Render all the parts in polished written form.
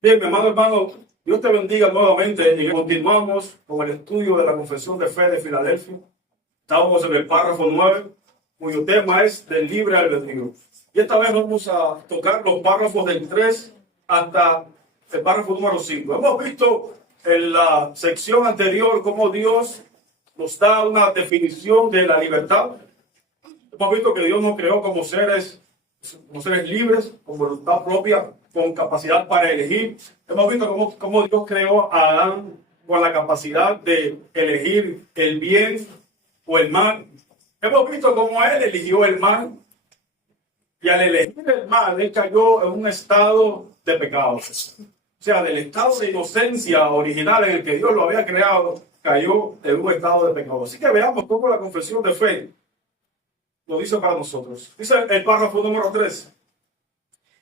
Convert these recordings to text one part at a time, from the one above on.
Bien, mi amado hermano, Dios te bendiga nuevamente y continuamos con el estudio de la Confesión de Fe de Filadelfia. Estamos en el párrafo 9, cuyo tema es del libre albedrío. Y esta vez vamos a tocar los párrafos del 3 hasta el párrafo número 5. Hemos visto en la sección anterior cómo Dios nos da una definición de la libertad. Hemos visto que Dios nos creó como seres libres, con voluntad propia, con capacidad para elegir. Hemos visto cómo Dios creó a Adán con la capacidad de elegir el bien o el mal. Hemos visto cómo él eligió el mal, y al elegir el mal, él cayó en un estado de pecado. O sea, del estado de inocencia original en el que Dios lo había creado, cayó en un estado de pecado. Así que veamos cómo la confesión de fe lo dice para nosotros. Dice el párrafo número 3.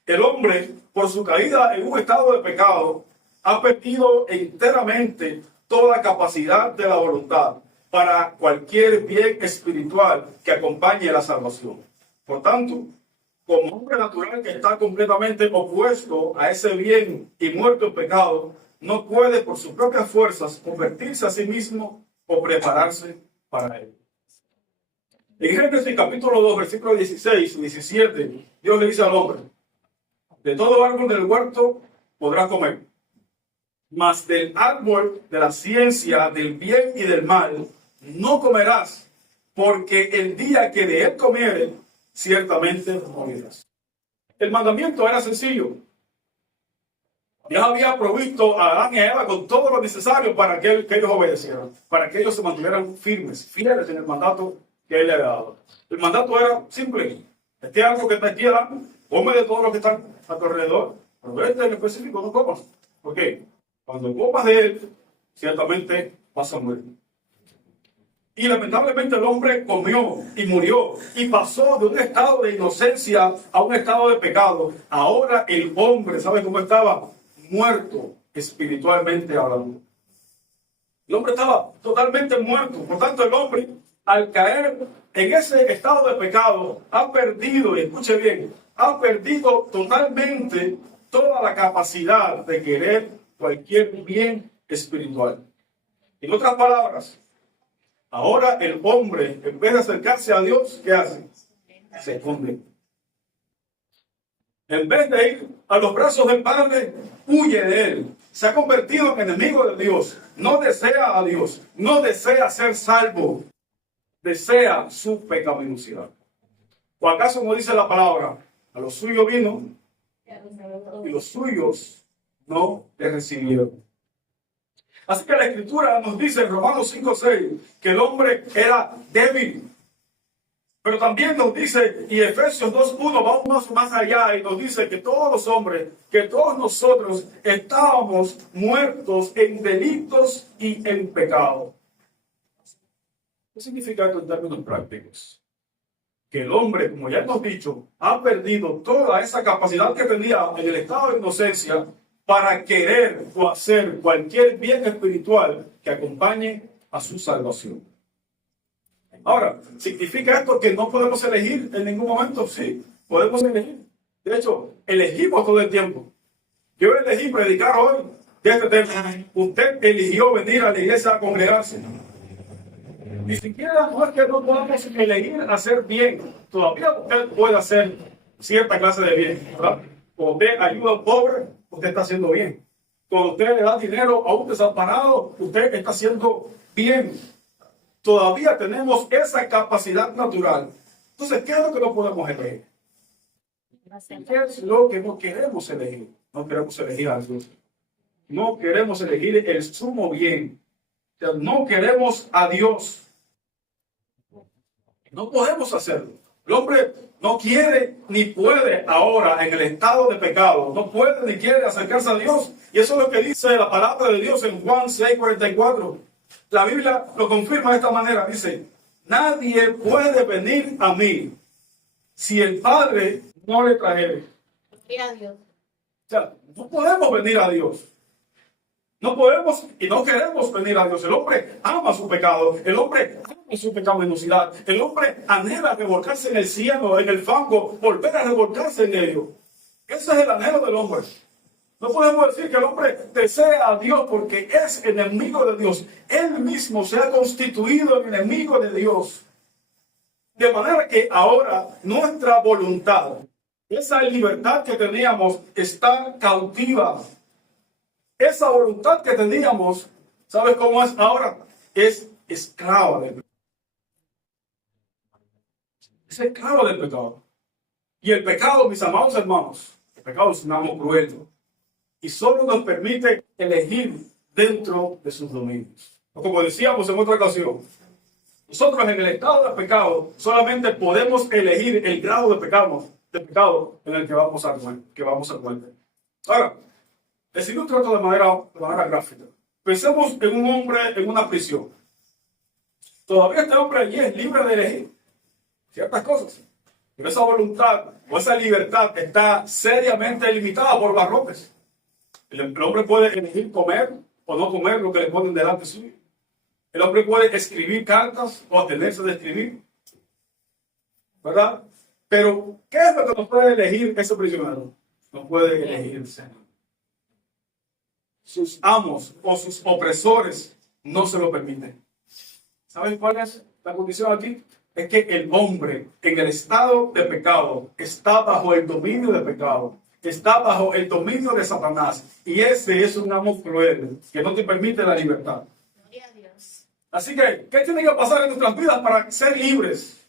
El hombre, por su caída en un estado de pecado, ha perdido enteramente toda capacidad de la voluntad para cualquier bien espiritual que acompañe la salvación. Por tanto, como hombre natural que está completamente opuesto a ese bien y muerto en pecado, no puede por sus propias fuerzas convertirse a sí mismo o prepararse para él. En Génesis capítulo 2, versículos 16 y 17, Dios le dice al hombre: de todo árbol del huerto podrás comer, mas del árbol de la ciencia del bien y del mal no comerás, porque el día que de él comieres, ciertamente morirás. El mandamiento era sencillo. Dios había provisto a Adán y a Eva con todo lo necesario para que ellos obedecieran, para que ellos se mantuvieran firmes, fieles en el mandato que él le había dado. El mandato era simple: este árbol que está aquí, come de todo lo que está a tu alrededor, pero este en específico no comas. ¿Por qué? Cuando comas de él, ciertamente vas a morir. Y lamentablemente el hombre comió y murió y pasó de un estado de inocencia a un estado de pecado. Ahora el hombre, ¿sabe cómo estaba? Muerto espiritualmente hablando. El hombre estaba totalmente muerto. Por tanto, el hombre, al caer en ese estado de pecado, ha perdido, y escuche bien, ha perdido totalmente toda la capacidad de querer cualquier bien espiritual. En otras palabras, ahora el hombre, en vez de acercarse a Dios, ¿qué hace? Se esconde. En vez de ir a los brazos del Padre, huye de él. Se ha convertido en enemigo de Dios. No desea a Dios. No desea ser salvo. Desea su pecaminosidad. ¿O acaso no dice la palabra? A los suyos vino y los suyos no le recibieron. Así que la Escritura nos dice en Romanos 5:6 que el hombre era débil. Pero también nos dice, y Efesios 2:1 va más allá y nos dice que todos los hombres, que todos nosotros estábamos muertos en delitos y en pecado. ¿Qué significa esto en términos prácticos? Que el hombre, como ya hemos dicho, ha perdido toda esa capacidad que tenía en el estado de inocencia para querer o hacer cualquier bien espiritual que acompañe a su salvación. Ahora, ¿significa esto que no podemos elegir en ningún momento? Sí, podemos elegir. De hecho, elegimos todo el tiempo. Yo elegí predicar hoy de este tema. Usted eligió venir a la iglesia a congregarse. Ni siquiera no es que no podamos elegir hacer bien. Todavía usted puede hacer cierta clase de bien, ¿verdad? Cuando usted ayuda a un pobre, usted está haciendo bien. Cuando usted le da dinero a un desamparado, usted está haciendo bien. Todavía tenemos esa capacidad natural. Entonces, ¿qué es lo que no podemos elegir? ¿Qué es lo que no queremos elegir? No queremos elegir a Dios. No queremos elegir el sumo bien. O sea, no queremos a Dios. No podemos hacerlo. El hombre no quiere ni puede ahora en el estado de pecado. No puede ni quiere acercarse a Dios. Y eso es lo que dice la palabra de Dios en Juan 6:44. La Biblia lo confirma de esta manera. Dice: nadie puede venir a mí si el Padre no le trajere. O sea, no podemos venir a Dios. No podemos y no queremos venir a Dios. El hombre ama su pecado. El hombre ama su pecaminosidad. El hombre anhela revolcarse en el cielo, en el fango, volver a revolcarse en ello. Ese es el anhelo del hombre. No podemos decir que el hombre desea a Dios porque es enemigo de Dios. Él mismo se ha constituido en enemigo de Dios. De manera que ahora nuestra voluntad, esa libertad que teníamos, está cautiva. Esa voluntad que teníamos, ¿sabes cómo es ahora? Es esclava del pecado. Es esclava del pecado. Y el pecado, mis amados hermanos, el pecado es un amo cruel. Y solo nos permite elegir dentro de sus dominios. Como decíamos en otra ocasión, nosotros en el estado de pecado solamente podemos elegir el grado de pecado en el que vamos a muerte. Ahora, les ilustro esto de manera gráfica. Pensemos en un hombre en una prisión. Todavía este hombre allí es libre de elegir ciertas cosas. Pero esa voluntad o esa libertad está seriamente limitada por barrotes. El hombre puede elegir comer o no comer lo que le ponen delante suyo. El hombre puede escribir cartas o abstenerse de escribir. ¿Verdad? Pero, ¿qué es lo que nos puede elegir ese prisionero? No puede elegir el Señor. Sus amos o sus opresores no se lo permiten. ¿Saben cuál es la condición aquí? Es que el hombre en el estado de pecado está bajo el dominio del pecado. Está bajo el dominio de Satanás. Y ese es un amo cruel que no te permite la libertad. Gloria a Dios. Así que, ¿qué tiene que pasar en nuestras vidas para ser libres?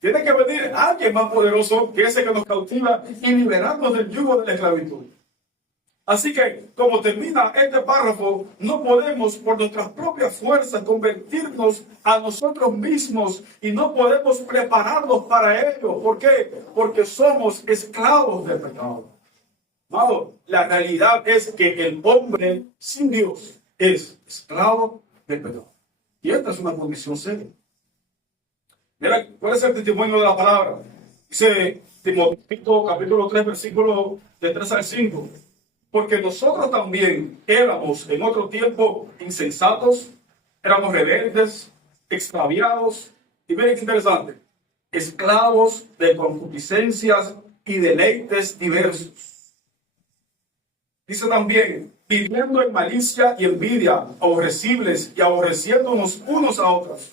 Tiene que venir alguien más poderoso que ese que nos cautiva y liberarnos del yugo de la esclavitud. Así que, como termina este párrafo, no podemos por nuestras propias fuerzas convertirnos a nosotros mismos y no podemos prepararnos para ello. ¿Por qué? Porque somos esclavos del pecado. Amado, la realidad es que el hombre sin Dios es esclavo del pecado. Y esta es una condición seria. Mira, ¿cuál es el testimonio de la palabra? Dice Timoteo capítulo 3, versículo de 3 al 5. Porque nosotros también éramos en otro tiempo insensatos, éramos rebeldes, extraviados, y miren qué interesante, esclavos de concupiscencias y deleites diversos. Dice también, viviendo en malicia y envidia, aborrecibles y aborreciéndonos unos a otros.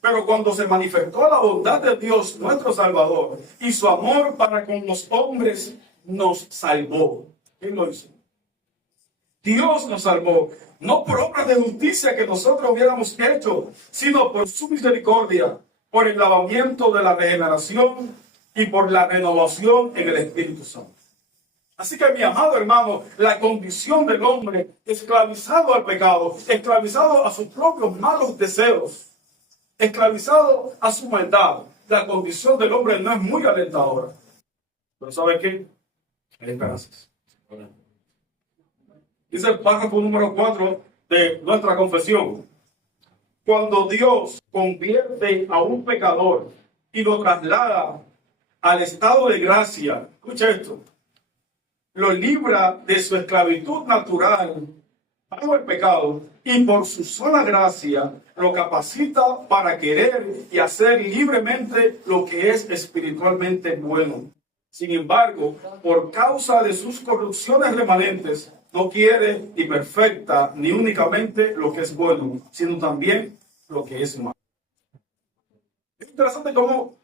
Pero cuando se manifestó la bondad de Dios, nuestro Salvador, y su amor para con los hombres, nos salvó. ¿Quién lo hizo? Dios nos salvó, no por obras de justicia que nosotros hubiéramos hecho, sino por su misericordia, por el lavamiento de la regeneración y por la renovación en el Espíritu Santo. Así que, mi amado hermano, la condición del hombre esclavizado al pecado, esclavizado a sus propios malos deseos, esclavizado a su maldad, la condición del hombre no es muy alentadora. Pero ¿sabe qué? Hay esperanzas. Dice el párrafo número 4 de nuestra confesión. Cuando Dios convierte a un pecador y lo traslada al estado de gracia, escucha esto, lo libra de su esclavitud natural bajo el pecado y por su sola gracia lo capacita para querer y hacer libremente lo que es espiritualmente bueno. Sin embargo, por causa de sus corrupciones remanentes, no quiere y perfecta ni únicamente lo que es bueno, sino también lo que es malo. Es interesante cómo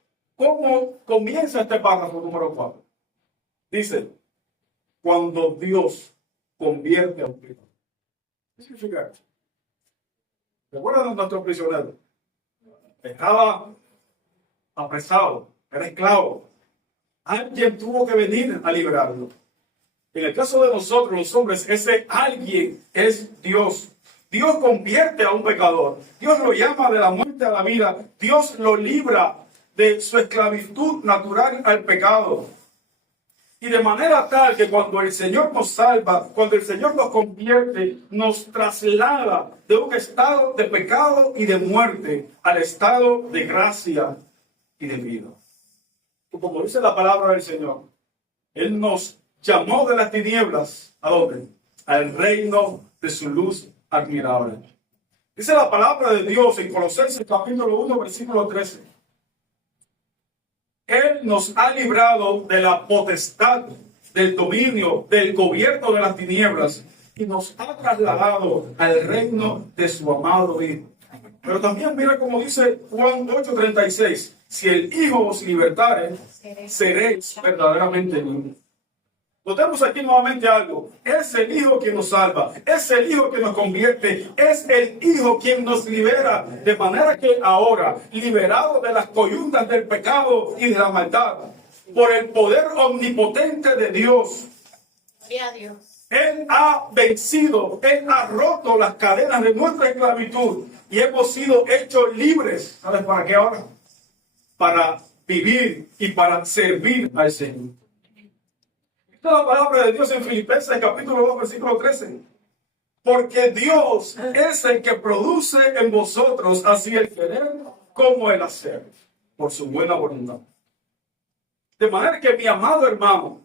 comienza este párrafo número 4. Dice, cuando Dios convierte a un pecador. ¿Qué significa esto? ¿Recuerdan a nuestro prisionero? Estaba apresado, era esclavo. Alguien tuvo que venir a liberarlo. En el caso de nosotros, los hombres, ese alguien es Dios. Dios convierte a un pecador. Dios lo llama de la muerte a la vida. Dios lo libra de su esclavitud natural al pecado. Y de manera tal que cuando el Señor nos salva, cuando el Señor nos convierte, nos traslada de un estado de pecado y de muerte al estado de gracia y de vida. Como dice la palabra del Señor, Él nos llamó de las tinieblas, ¿a dónde? Al reino de su luz admirable. Dice la palabra de Dios en Colosenses capítulo 1, versículo 13. Él nos ha librado de la potestad del dominio, del gobierno de las tinieblas y nos ha trasladado al reino de su amado Hijo. Pero también mira como dice Juan 8:36, si el Hijo os libertare, seréis verdaderamente libres. Notemos aquí nuevamente algo. Es el Hijo quien nos salva. Es el Hijo quien nos convierte. Es el Hijo quien nos libera. De manera que ahora, liberados de las coyuntas del pecado y de la maldad, por el poder omnipotente de Dios, Gloria a Dios. Él ha vencido, Él ha roto las cadenas de nuestra esclavitud y hemos sido hechos libres. ¿Sabes para qué ahora? Para vivir y para servir al Señor. Esta es la palabra de Dios en Filipenses capítulo 2, versículo 13. Porque Dios es el que produce en vosotros así el querer como el hacer, por su buena voluntad. De manera que mi amado hermano,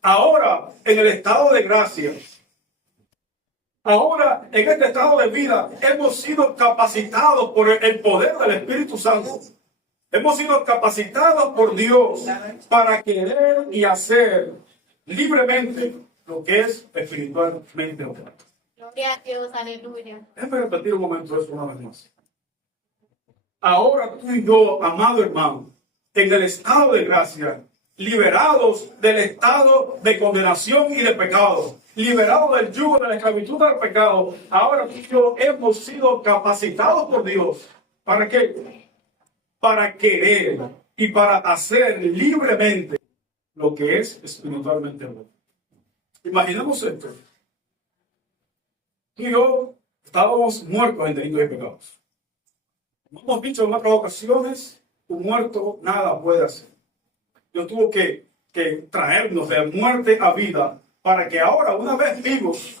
ahora en el estado de gracia, ahora en este estado de vida, hemos sido capacitados por el poder del Espíritu Santo. Hemos sido capacitados por Dios para querer y hacer libremente lo que es espiritualmente opuesto. Gloria a Dios, aleluya. Déjame repetir un momento eso una vez más. Ahora tú y yo, amado hermano, en el estado de gracia, liberados del estado de condenación y de pecado, liberados del yugo de la esclavitud del pecado, ahora tú y yo hemos sido capacitados por Dios. ¿Para qué? Para querer y para hacer libremente lo que es espiritualmente bueno. Imaginemos esto. Tú y yo estábamos muertos en delitos y pecados. Como hemos dicho en otras ocasiones, un muerto nada puede hacer. Dios tuvo que traernos de muerte a vida para que ahora, una vez vivos,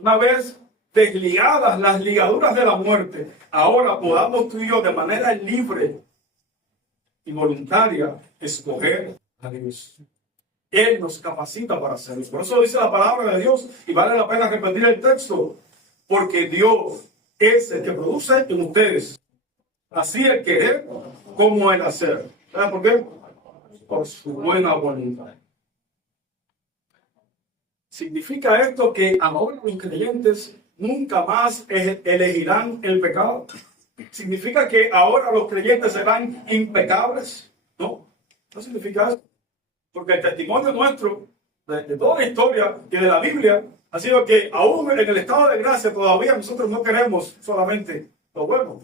una vez desligadas las ligaduras de la muerte, ahora podamos tú y yo de manera libre y voluntaria escoger a Dios. Él nos capacita para hacerlo. Por eso dice la palabra de Dios, y vale la pena repetir el texto, porque Dios es el que produce en ustedes así el querer como el hacer. ¿Sabes por qué? Por su buena voluntad. ¿Significa esto que ahora los creyentes nunca más elegirán el pecado? ¿Significa que ahora los creyentes serán impecables? No, no significa eso. Porque el testimonio nuestro, de toda la historia y de la Biblia, ha sido que aún en el estado de gracia todavía nosotros no queremos solamente lo bueno.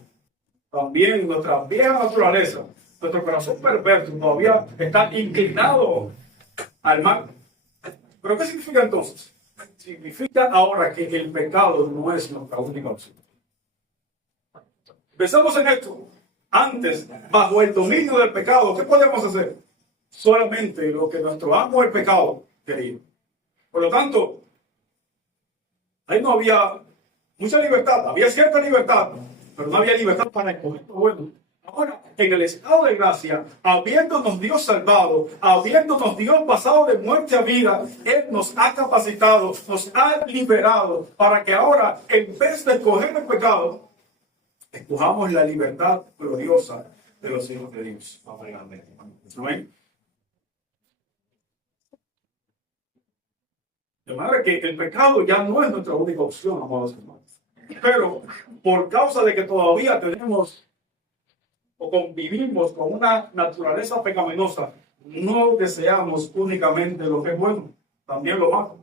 También nuestra vieja naturaleza, nuestro corazón perverso todavía está inclinado al mal. ¿Pero qué significa entonces? Significa ahora que el pecado no es nuestra única opción. Pensamos en esto. Antes, bajo el dominio del pecado, ¿qué podíamos hacer? Solamente lo que nuestro amo el pecado quería. Por lo tanto, ahí no había mucha libertad. Había cierta libertad, pero no había libertad para escoger lo bueno. Ahora, en el estado de gracia, habiéndonos Dios salvado, habiéndonos Dios pasado de muerte a vida, Él nos ha capacitado, nos ha liberado para que ahora, en vez de escoger el pecado, escojamos la libertad gloriosa de los hijos de Dios. Amén. De manera que el pecado ya no es nuestra única opción, amados hermanos. Pero por causa de que todavía tenemos o convivimos con una naturaleza pecaminosa, no deseamos únicamente lo que es bueno, también lo malo.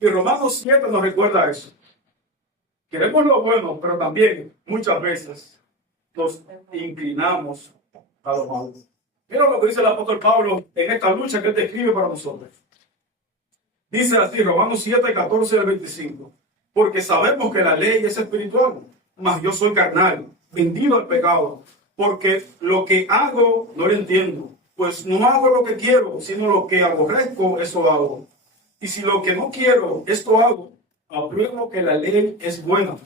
Y Romanos 7 nos recuerda eso. Queremos lo bueno, pero también muchas veces nos inclinamos a lo malo. Mira lo que dice el apóstol Pablo en esta lucha que él describe para nosotros. Dice así, Romanos 7, 14 al 25. Porque sabemos que la ley es espiritual, mas yo soy carnal, vendido al pecado. Porque lo que hago no lo entiendo, pues no hago lo que quiero, sino lo que aborrezco, eso hago. Y si lo que no quiero, esto hago, apruebo que la ley es buena.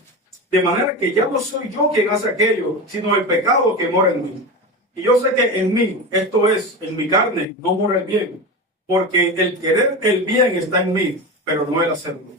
De manera que ya no soy yo quien hace aquello, sino el pecado que mora en mí. Y yo sé que en mí, esto es, en mi carne, no mora el bien. Porque el querer el bien está en mí, pero no el hacerlo.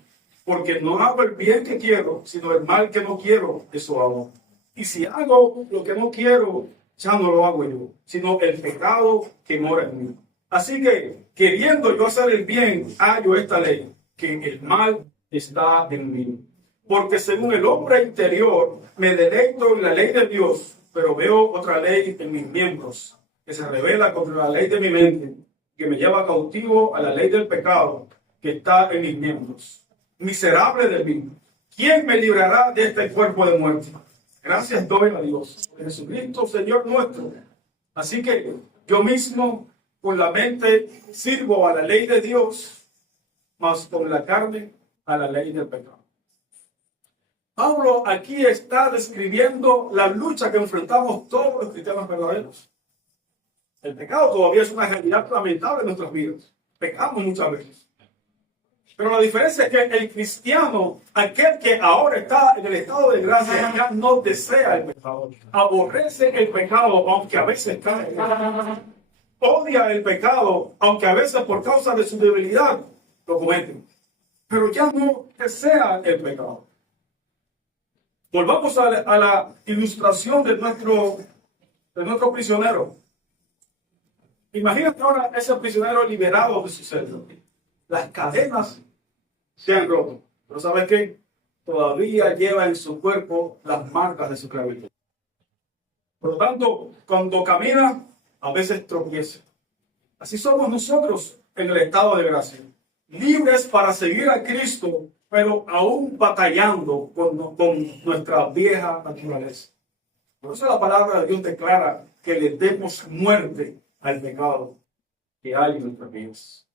Porque no hago el bien que quiero, sino el mal que no quiero, eso hago. Y si hago lo que no quiero, ya no lo hago yo, sino el pecado que mora en mí. Así que, queriendo yo hacer el bien, hallo esta ley, que el mal está en mí. Porque según el hombre interior, me deleito en la ley de Dios, pero veo otra ley en mis miembros, que se revela contra la ley de mi mente, que me lleva cautivo a la ley del pecado, que está en mis miembros. Miserable de mí, ¿quién me librará de este cuerpo de muerte? Gracias doy a Dios, Jesucristo, Señor nuestro. Así que yo mismo, con la mente, sirvo a la ley de Dios, mas con la carne a la ley del pecado. Pablo aquí está describiendo la lucha que enfrentamos todos los cristianos verdaderos. El pecado todavía es una realidad lamentable en nuestras vidas. Pecamos muchas veces. Pero la diferencia es que el cristiano, aquel que ahora está en el estado de gracia, ya no desea el pecado. Aborrece el pecado, aunque a veces cae. Odia el pecado, aunque a veces por causa de su debilidad lo comete. Pero ya no desea el pecado. Volvamos a la ilustración de nuestro prisionero. Imagínate ahora ese prisionero liberado de su celda. Las cadenas se han roto. Pero ¿sabes qué? Todavía lleva en su cuerpo las marcas de su esclavitud. Por lo tanto, cuando camina, a veces tropieza. Así somos nosotros en el estado de gracia. Libres para seguir a Cristo, pero aún batallando con nuestra vieja naturaleza. Por eso la palabra de Dios declara que le demos muerte al pecado que hay en nuestras vidas.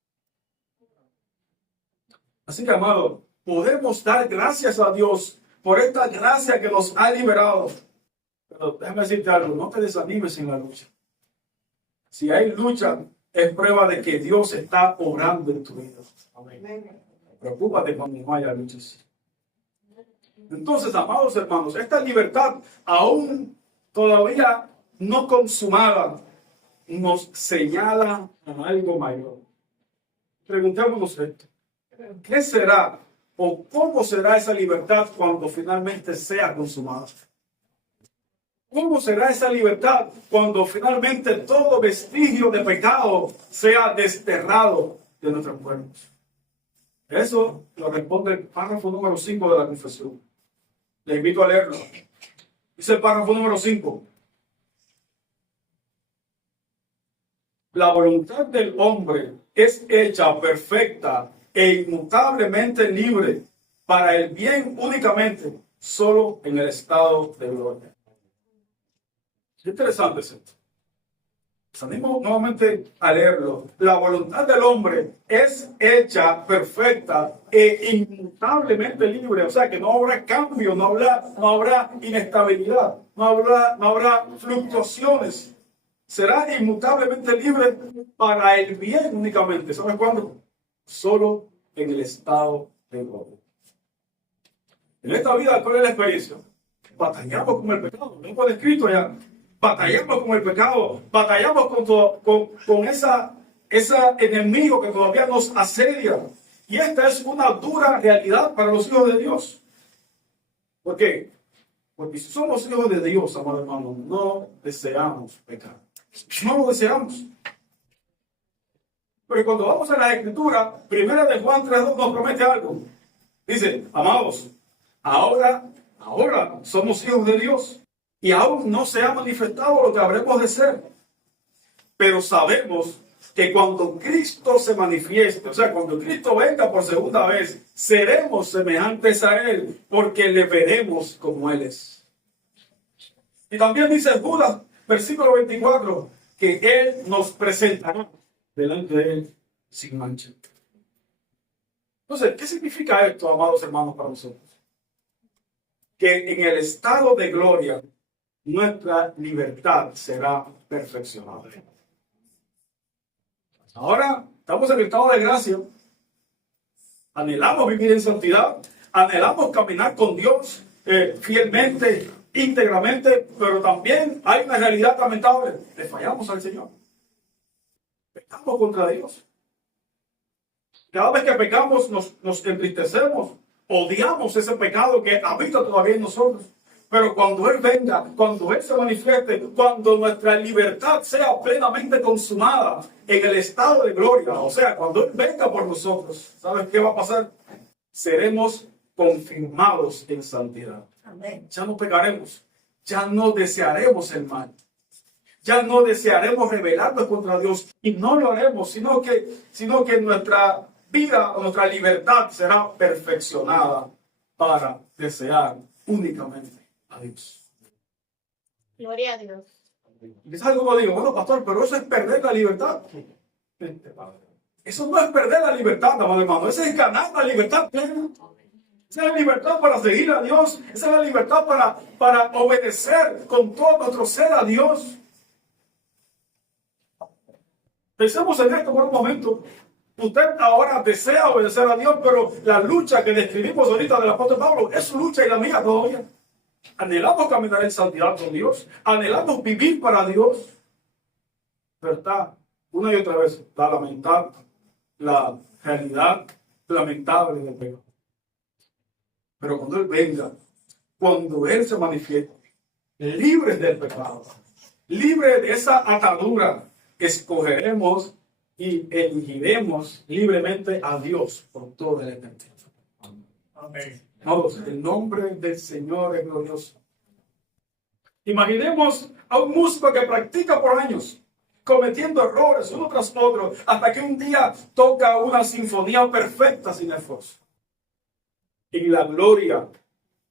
Así que, amado, podemos dar gracias a Dios por esta gracia que nos ha liberado. Pero déjame decirte algo, no te desanimes en la lucha. Si hay lucha, es prueba de que Dios está obrando en tu vida. Amén. Preocúpate cuando no haya luchas. Entonces, amados hermanos, esta libertad aún todavía no consumada nos señala a algo mayor. Preguntémonos esto. ¿Qué será o cómo será esa libertad cuando finalmente sea consumada? ¿Cómo será esa libertad cuando finalmente todo vestigio de pecado sea desterrado de nuestros cuerpos? Eso lo responde el párrafo número 5 de la confesión. Le invito a leerlo. Dice el párrafo número 5. La voluntad del hombre es hecha perfecta e inmutablemente libre para el bien únicamente, solo en el estado de gloria. Qué interesante es esto. Les animo nuevamente a leerlo. La voluntad del hombre es hecha perfecta e inmutablemente libre. O sea que no habrá cambio, no habrá inestabilidad, no habrá fluctuaciones. Será inmutablemente libre para el bien únicamente. ¿Sabes cuándo? Solo en el estado de gloria. En esta vida, ¿cuál es la experiencia? Batallamos con el pecado. No está escrito ya. Batallamos con el pecado. Batallamos con ese enemigo que todavía nos asedia. Y esta es una dura realidad para los hijos de Dios. ¿Por qué? Porque si somos hijos de Dios, amados hermanos, no deseamos pecar. No lo deseamos. Pero cuando vamos a la Escritura, primera de Juan 3:2 nos promete algo. Dice, amados, ahora somos hijos de Dios y aún no se ha manifestado lo que habremos de ser. Pero sabemos que cuando Cristo se manifieste, o sea, cuando Cristo venga por segunda vez, seremos semejantes a Él porque le veremos como Él es. Y también dice Judas, versículo 24, que Él nos presentará delante de Él sin mancha. Entonces, ¿qué significa esto, amados hermanos, para nosotros? Que en el estado de gloria, nuestra libertad será perfeccionada. Ahora estamos en el estado de gracia. Anhelamos vivir en santidad. Anhelamos caminar con Dios fielmente, íntegramente, pero también hay una realidad lamentable. Le fallamos al Señor. Pecamos contra Dios. Cada vez que pecamos nos entristecemos, odiamos ese pecado que habita todavía en nosotros. Pero cuando Él venga, cuando Él se manifieste, cuando nuestra libertad sea plenamente consumada en el estado de gloria, o sea, cuando Él venga por nosotros, ¿sabes qué va a pasar? Seremos confirmados en santidad. Amén. Ya no pecaremos, ya no desearemos el mal, ya no desearemos rebelarnos contra Dios y no lo haremos, sino que nuestra vida o nuestra libertad será perfeccionada para desear únicamente a Dios. Gloria a Dios. Y quizás alguno diga, bueno, pastor, pero eso es perder la libertad. Eso no es perder la libertad, amado hermano, eso es ganar la libertad plena. Esa es la libertad para seguir a Dios. Esa es la libertad para obedecer con todo nuestro ser a Dios. Pensemos en esto por un momento. Usted ahora desea obedecer a Dios, pero la lucha que describimos ahorita del apóstol Pablo es su lucha y la mía todavía. Anhelamos caminar en santidad con Dios. Anhelamos vivir para Dios. Pero está una y otra vez la lamentar la realidad lamentable del pecado. Pero cuando Él venga, cuando Él se manifieste, libres del pecado, libres de esa atadura, escogeremos y elegiremos libremente a Dios por toda la eternidad. Amén. Vamos, el nombre del Señor es glorioso. Imaginemos a un músico que practica por años, cometiendo errores uno tras otro, hasta que un día toca una sinfonía perfecta sin esfuerzo. En la gloria,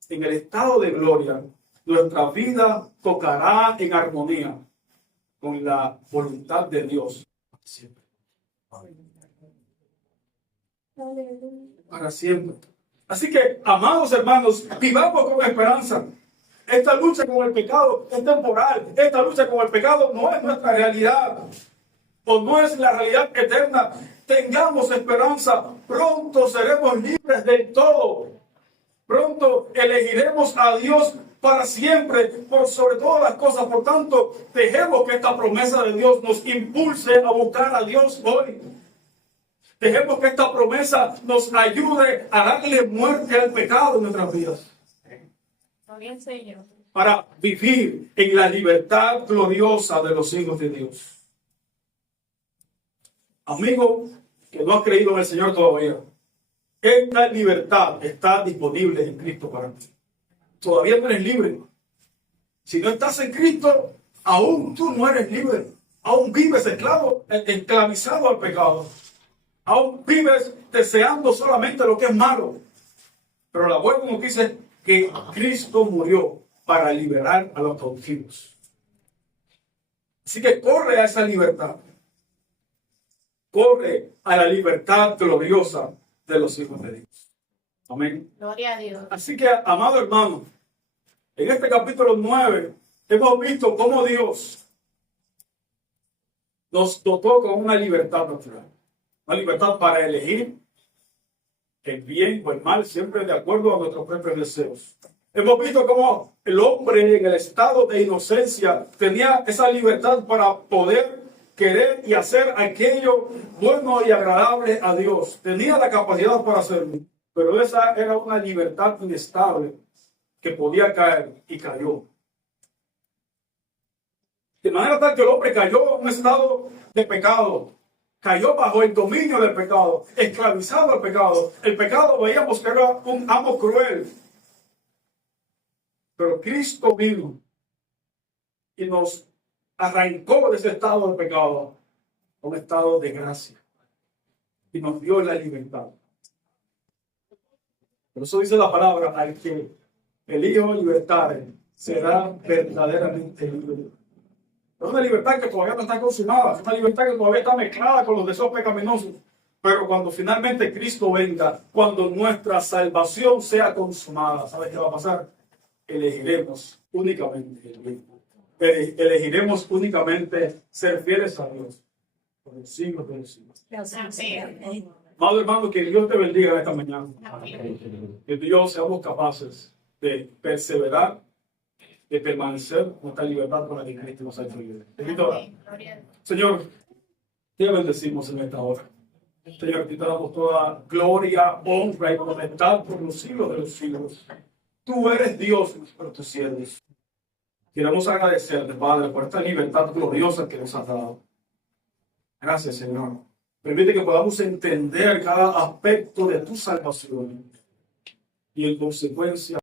en el estado de gloria, nuestra vida tocará en armonía con la voluntad de Dios siempre. Para siempre. Así que, amados hermanos, vivamos con esperanza. Esta lucha con el pecado es temporal. Esta lucha con el pecado no es nuestra realidad, o no es la realidad eterna. Tengamos esperanza. Pronto seremos libres del todo. Pronto elegiremos a Dios para siempre, por sobre todas las cosas. Por tanto, dejemos que esta promesa de Dios nos impulse a buscar a Dios hoy. Dejemos que esta promesa nos ayude a darle muerte al pecado en nuestras vidas. Gloria al Señor. Para vivir en la libertad gloriosa de los hijos de Dios. Amigo que no has creído en el Señor todavía, esta libertad está disponible en Cristo para ti. Todavía no eres libre. Si no estás en Cristo, aún tú no eres libre. Aún vives esclavizado al pecado. Aún vives deseando solamente lo que es malo. Pero la buena noticia es que Cristo murió para liberar a los cautivos. Así que corre a esa libertad. Corre a la libertad gloriosa de los hijos de Dios. Amén. Gloria a Dios. Así que, amado hermano, en este capítulo 9 hemos visto cómo Dios nos dotó con una libertad natural. Una libertad para elegir el bien o el mal, siempre de acuerdo a nuestros propios deseos. Hemos visto cómo el hombre en el estado de inocencia tenía esa libertad para poder querer y hacer aquello bueno y agradable a Dios. Tenía la capacidad para hacerlo, pero esa era una libertad inestable que podía caer y cayó. De manera tal que el hombre cayó en un estado de pecado. Cayó bajo el dominio del pecado, esclavizado al pecado. El pecado veíamos que era un amo cruel. Pero Cristo vino y nos arrancó de ese estado de pecado a un estado de gracia. Y nos dio la libertad. Por eso dice la palabra, al que el Hijo libertare será verdaderamente libre. Es una libertad que todavía no está consumada, es una libertad que todavía está mezclada con los deseos pecaminosos. Pero cuando finalmente Cristo venga, cuando nuestra salvación sea consumada, ¿sabes qué va a pasar? Elegiremos únicamente el bien. Elegiremos únicamente ser fieles a Dios por los siglos de los siglos. Amén. Amado hermano, que Dios te bendiga esta mañana. Amén. Que tú y yo seamos capaces de perseverar, de permanecer con esta libertad con la que Cristo nos ha hecho libres. Te invito a orar. Amén. Gloria a Dios. Señor, te bendecimos en esta hora. Señor, te damos toda gloria, honra y potestad por los siglos de los siglos. Tú eres Dios para tus siervos. Queremos agradecerte, Padre, por esta libertad gloriosa que nos has dado. Gracias, Señor. Permite que podamos entender cada aspecto de tu salvación y en consecuencia